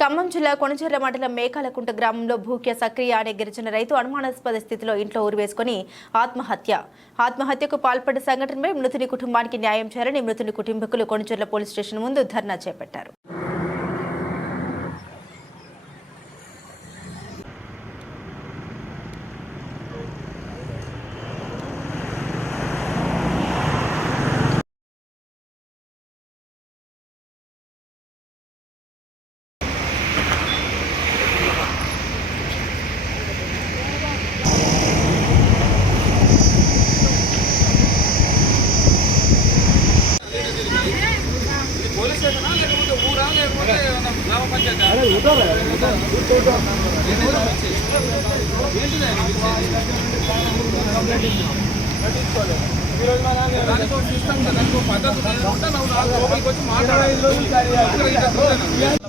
ఖమ్మం జిల్లా కొనచెర్ల మండలం మేకాలకుంట గ్రామంలో భూక్య సక్రియ అనే గిరిజన రైతు అనుమానాస్పద స్థితిలో ఇంట్లో ఊరివేసుకుని ఆత్మహత్య. ఆత్మహత్యకు పాల్పడ్డ సంఘటనపై మృతుని కుటుంబానికి న్యాయం చేయాలని మృతుని కుటుంబకులు కొనచెర్ల పోలీస్ స్టేషన్ ముందు ధర్నా చేపట్టారు. గ్రామ పంచాయతీ దానికి ఒక సిస్టమ్ దానికి ఒక పద్ధతి నువ్వు నా లోపలికి వచ్చి మాట్లాడాలి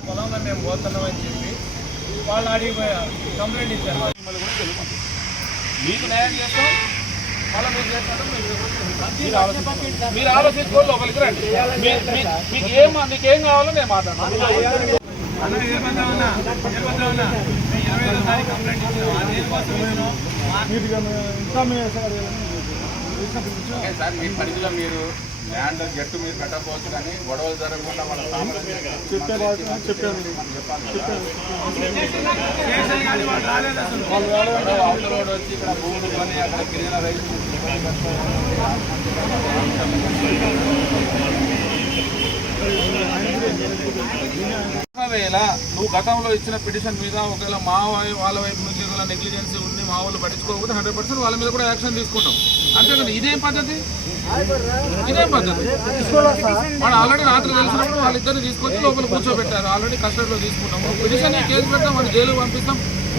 పొలంలో మేము పోతున్నామని చెప్పి వాళ్ళు అడిగి కంప్లైంట్ ఇచ్చారు మిమ్మల్ని కూడా మీకు న్యాయం చేస్తాం మీరు ఆలోచించుకోవాలి లోపలికి రండి. మీకు ఏం మీకు ఏం కావాలో నేను మాట్లాడతాను. అన్న ఏమన్నా ఉన్నా ఏమన్నా ఉన్నా మేము ఇరవై ఐదో తారీఖు కంప్లైంట్ ఇచ్చినాం దేనికోసం ఇచ్చినాం సార్ మీ పరిధిలో మీరు ల్యాండ్ గట్టు మీరు పెట్టకపోవచ్చు కానీ గొడవలు జరగకుండా వాళ్ళ రోడ్ వచ్చి ఇక్కడ భూములు కొని అక్కడ గిరిజన రైతులు ఒకవేళ నువ్వు గతంలో ఇచ్చిన పిటిషన్ మీద ఒకవేళ మా వాళ్ళ వైపు నుంచి ఒకవేళ నెగ్లిజెన్సీ ఉండి మా వాళ్ళు పట్టించుకోకపోతే హండ్రెడ్ పర్సెంట్ వాళ్ళ మీద కూడా యాక్షన్ తీసుకుంటాం. అంతేకాదు ఇదేం పద్ధతి? ఇదేం పద్ధతి? వాడు ఆల్రెడీ రాత్రి తెలిసినప్పుడు వాళ్ళిద్దరిని తీసుకొచ్చి లోపల కూర్చోబెట్టారు. ఆల్రెడీ కస్టడీలో తీసుకుంటాము పిటిషన్ కేసు పెడతాం వాడిని జైలు పంపిస్తాం.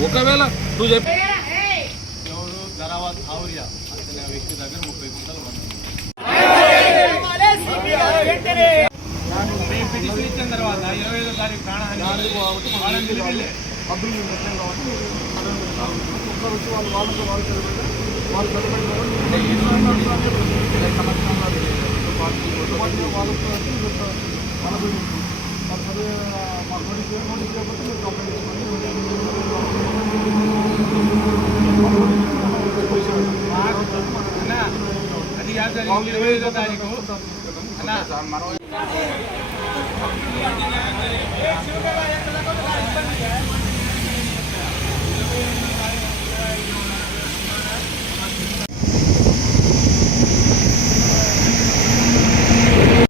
ఒకవేళ నువ్వు చెప్పి. ఎవరు? ధరావత్ ఆవురియా. అతని వ్యక్తి దగ్గర ముప్పై గుంటలు ఉంది పిటిషన్ ఇచ్చిన తర్వాత ఇరవై ఐదో తారీఖు ప్రాణహాని వాళ్ళని పిలిపిలే. అన్నా, అది కాదు జరిగింది ఇరవై ఐదో తారీఖు అన్నా よし、向かう。